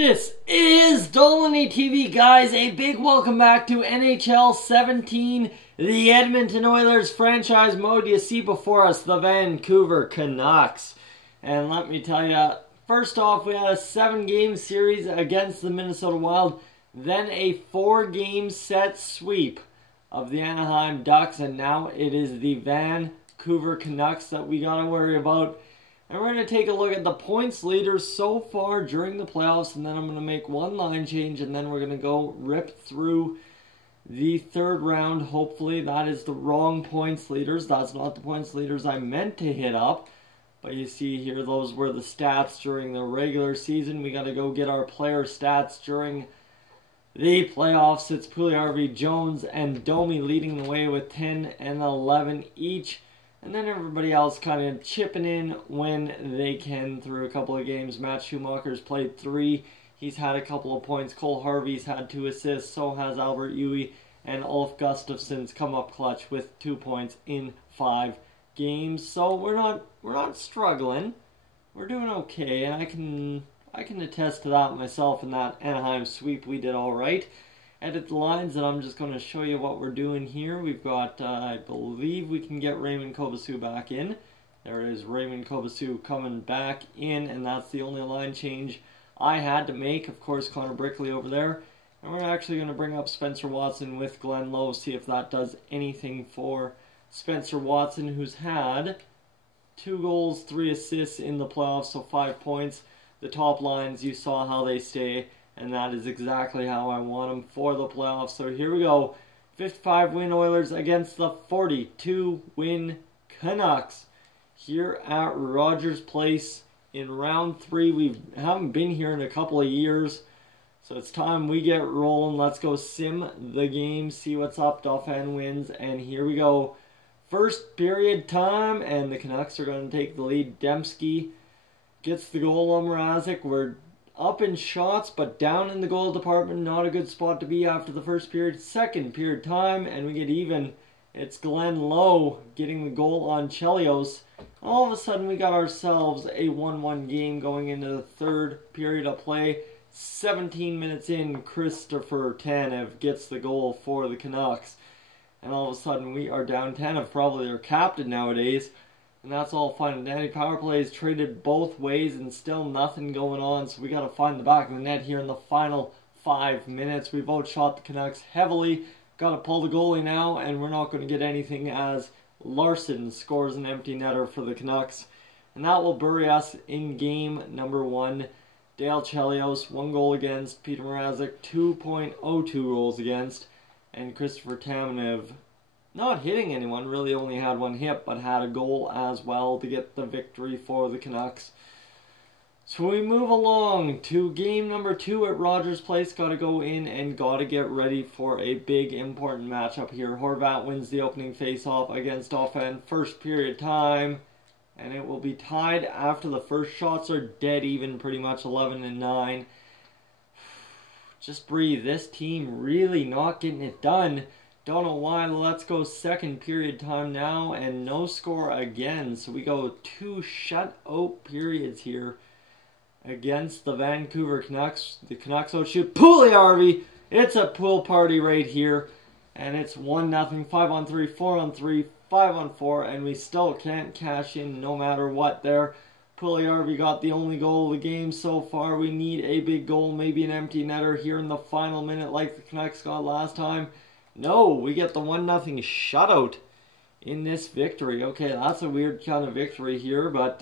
This is Dolany TV, guys. A big welcome back to NHL 17, the Edmonton Oilers franchise mode. You see before us the Vancouver Canucks. And let me tell you, first off, we had a 7-game series against the Minnesota Wild, then a 4-game set sweep of the Anaheim Ducks, and now it is the Vancouver Canucks that we gotta worry about. And we're going to take a look at the points leaders so far during the playoffs, and then I'm going to make one line change, and then we're going to go rip through the third round. Hopefully that is the wrong points leaders. That's not the points leaders I meant to hit up. But you see here, those were the stats during the regular season. We got to go get our player stats during the playoffs. It's Puljujarvi, Jones, and Domi leading the way with 10 and 11 each. And then everybody else kind of chipping in when they can through a couple of games. Matt Schumacher's played 3. He's had a couple of points. Cole Harvey's had 2 assists. So has Albert Uwe. And Ulf Gustafsson's come up clutch with 2 points in 5 games. So we're not struggling. We're doing okay. And I can attest to that myself in that Anaheim sweep. We did all right. Edit the lines, and I'm just going to show you what we're doing here. We've got, I believe we can get Raymond Kobasu back in. There is Raymond Kobasu coming back in, and that's the only line change I had to make. Of course, Connor Brickley over there. And we're actually going to bring up Spencer Watson with Glenn Lowe, see if that does anything for Spencer Watson, who's had 2 goals, 3 assists in the playoffs, so 5 points. The top lines, you saw how they stay. And that is exactly how I want them for the playoffs. So here we go. 55-win Oilers against the 42-win Canucks here at Rogers Place in round 3. We haven't been here in a couple of years. So it's time we get rolling. Let's go sim the game, see what's up. Dauphin wins. And here we go. First period time. And the Canucks are going to take the lead. Dembski gets the goal on Mrazek. We're up in shots, but down in the goal department. Not a good spot to be after the first period. Second period time, and we get even. It's Glenn Lowe getting the goal on Chelios. All of a sudden, we got ourselves a 1-1 game going into the third period of play. 17 minutes in, Christopher Tanev gets the goal for the Canucks. And all of a sudden, we are down. Tanev, probably their captain nowadays. And that's all fine and dandy. Power play is traded both ways and still nothing going on. So we got to find the back of the net here in the final 5 minutes. We've outshot the Canucks heavily. Got to pull the goalie now, and we're not going to get anything as Larson scores an empty netter for the Canucks. And that will bury us in game number 1. Dale Chelios, 1 goal against. Peter Mrazek, 2.02 goals against. And Christopher Tanev, not hitting anyone, really only had 1 hit, but had a goal as well to get the victory for the Canucks. So we move along to game number 2 at Rogers Place. Got to go in and got to get ready for a big important matchup here. Horvat wins the opening face-off against Dauphin. First period time, and it will be tied after the first shots are dead even, pretty much 11-9. Just breathe. This team really not getting it done. Don't know why. Let's go second period time now, and no score again. So we go 2 shutout periods here against the Vancouver Canucks. The Canucks outshoot Puljujarvi. It's a pool party right here, and it's 1-0, 5-on-3, 4-on-3, 5-on-4, and we still can't cash in no matter what there. Puljujarvi got the only goal of the game so far. We need a big goal, maybe an empty netter here in the final minute like the Canucks got last time. No, we get the 1-0 shutout in this victory. Okay, that's a weird kind of victory here, but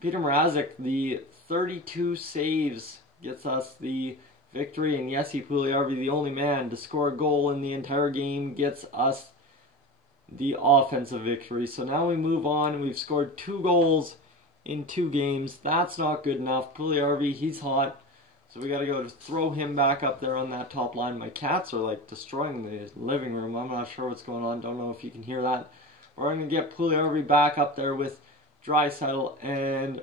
Peter Mrazek, the 32 saves, gets us the victory, and Jesse Puljujarvi, the only man to score a goal in the entire game, gets us the offensive victory. So now we move on. We've scored 2 goals in 2 games. That's not good enough. Puljujarvi, he's hot. So we got to go to throw him back up there on that top line. My cats are like destroying the living room. I'm not sure what's going on. Don't know if you can hear that. We're going to get Puljujarvi back up there with Draisaitl and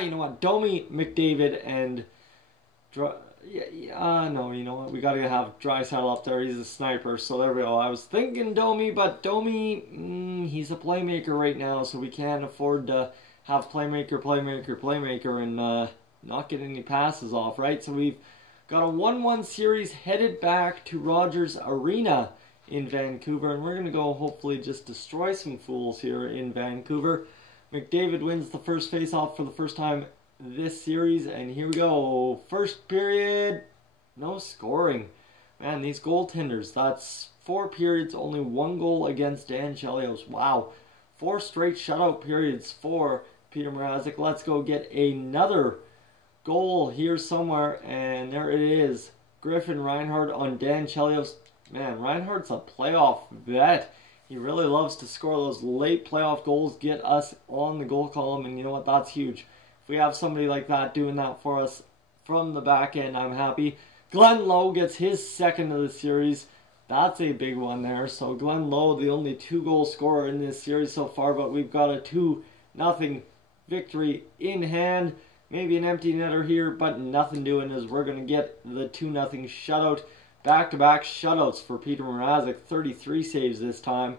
you know what? Domi, McDavid, and no, you know what? We got to have Draisaitl up there. He's a sniper. So there we go. I was thinking Domi, but Domi, he's a playmaker right now, so we can't afford to have playmaker, and not get any passes off, right? So we've got a 1-1 series headed back to Rogers Arena in Vancouver, and we're going to go hopefully just destroy some fools here in Vancouver. McDavid wins the first face-off for the first time this series, and here we go. First period, no scoring. Man, these goaltenders, that's 4 periods, only 1 goal against Dan Chelios. Wow. 4 straight shutout periods for Peter Mrazek. Let's go get another goal here somewhere, and there it is. Griffin Reinhart on Dan Chelios. Man, Reinhart's a playoff vet. He really loves to score those late playoff goals, get us on the goal column, and you know what? That's huge. If we have somebody like that doing that for us from the back end, I'm happy. Glenn Lowe gets his second of the series. That's a big one there. So Glenn Lowe, the only 2-goal scorer in this series so far, but we've got a 2-0 victory in hand. Maybe an empty netter here, but nothing doing as we're going to get the 2-0 shutout. Back-to-back shutouts for Peter Mrazek, 33 saves this time.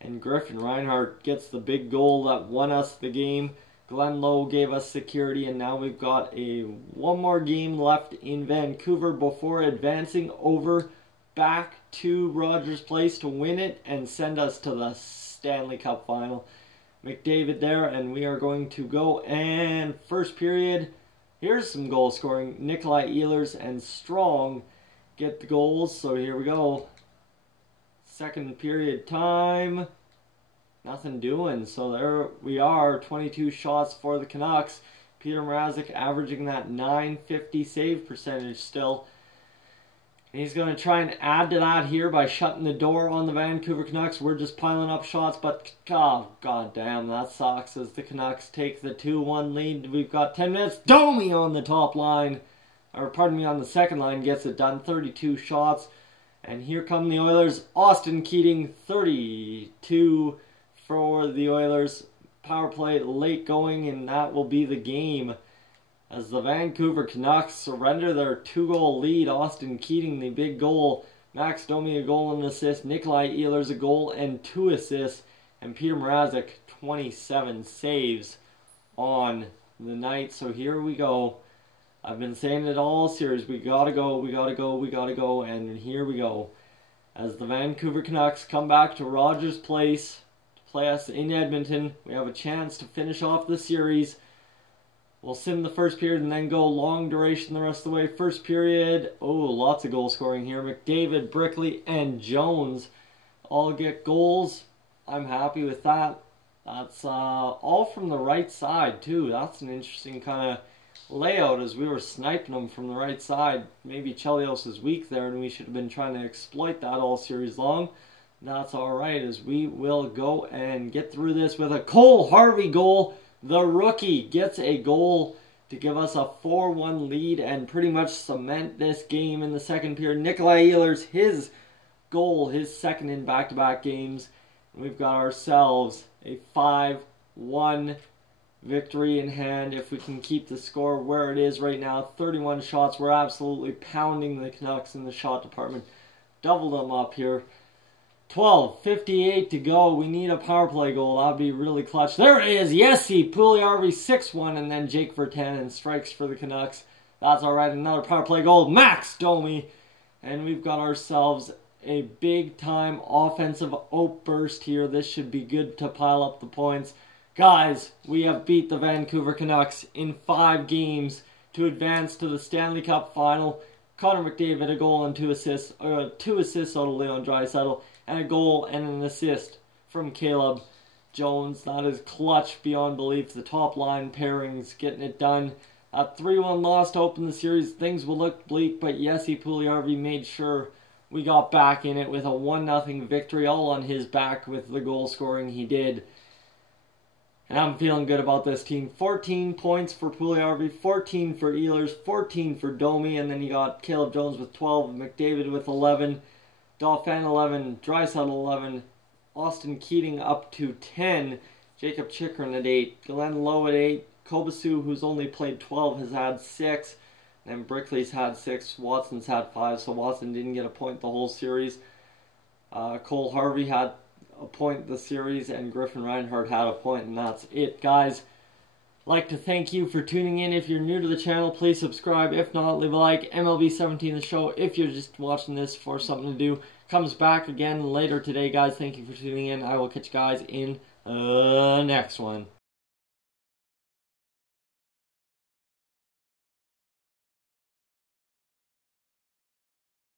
And Griffin Reinhart gets the big goal that won us the game. Glenn Lowe gave us security, and now we've got one more game left in Vancouver before advancing over back to Rogers Place to win it and send us to the Stanley Cup final. McDavid there, and we are going to go, and first period, here's some goal scoring. Nikolai Ehlers and Strong get the goals, so here we go. Second period time. Nothing doing, so there we are, 22 shots for the Canucks. Peter Mrazek averaging that .950 save percentage still. And he's going to try and add to that here by shutting the door on the Vancouver Canucks. We're just piling up shots, but oh, god damn, that sucks as the Canucks take the 2-1 lead. We've got 10 minutes. Domi on the top line, or pardon me, on the second line gets it done, 32 shots. And here come the Oilers. Austin Keating, 32 for the Oilers. Power play late going, and that will be the game as the Vancouver Canucks surrender their 2-goal lead. Austin Keating, the big goal. Max Domi, a goal and an assist. Nikolai Ehlers, a goal and 2 assists. And Peter Mrazek, 27 saves on the night. So here we go. I've been saying it all series. We gotta go, we gotta go, we gotta go. And here we go. As the Vancouver Canucks come back to Rogers Place to play us in Edmonton, we have a chance to finish off the series. We'll sim the first period and then go long duration the rest of the way. First period, oh, lots of goal scoring here. McDavid, Brickley, and Jones all get goals. I'm happy with that. That's all from the right side, too. That's an interesting kind of layout as we were sniping them from the right side. Maybe Chelios is weak there, and we should have been trying to exploit that all series long. That's all right, as we will go and get through this with a Cole Harvey goal. The rookie gets a goal to give us a 4-1 lead and pretty much cement this game in the second period. Nikolai Ehlers, his goal, his second in back-to-back games. And we've got ourselves a 5-1 victory in hand if we can keep the score where it is right now. 31 shots. We're absolutely pounding the Canucks in the shot department. Double them up here. 12:58 to go. We need a power play goal. That would be really clutch. There it is. Jesse Puljujärvi 6-1, and then Jake Virtanen strikes for the Canucks. That's all right. Another power play goal. Max Domi. And we've got ourselves a big-time offensive outburst here. This should be good to pile up the points. Guys, we have beat the Vancouver Canucks in 5 games to advance to the Stanley Cup final. Connor McDavid, a goal and 2 assists. 2 assists out of Leon Draisaitl. And a goal and an assist from Caleb Jones. That is clutch beyond belief. The top line pairings getting it done. A 3-1 loss to open the series. Things will look bleak, but Jesse Puljujärvi made sure we got back in it with a 1-0 victory, all on his back with the goal scoring he did. And I'm feeling good about this team. 14 points for Puljujärvi, 14 for Ehlers, 14 for Domi, and then you got Caleb Jones with 12, McDavid with 11, Dauphin 11, Draisaitl 11, Austin Keating up to 10, Jacob Chychrun at 8, Glenn Lowe at 8, Kobasu, who's only played 12, has had 6, and Brickley's had 6, Watson's had 5, so Watson didn't get a point the whole series. Cole Harvey had a point the series, and Griffin Reinhart had a point, and that's it, guys. like to thank you for tuning in. If you're new to the channel, please subscribe. If not, leave a like. MLB 17 the show, if you're just watching this for something to do, comes back again later today, guys. Thank you for tuning in. I will catch you guys in the next one.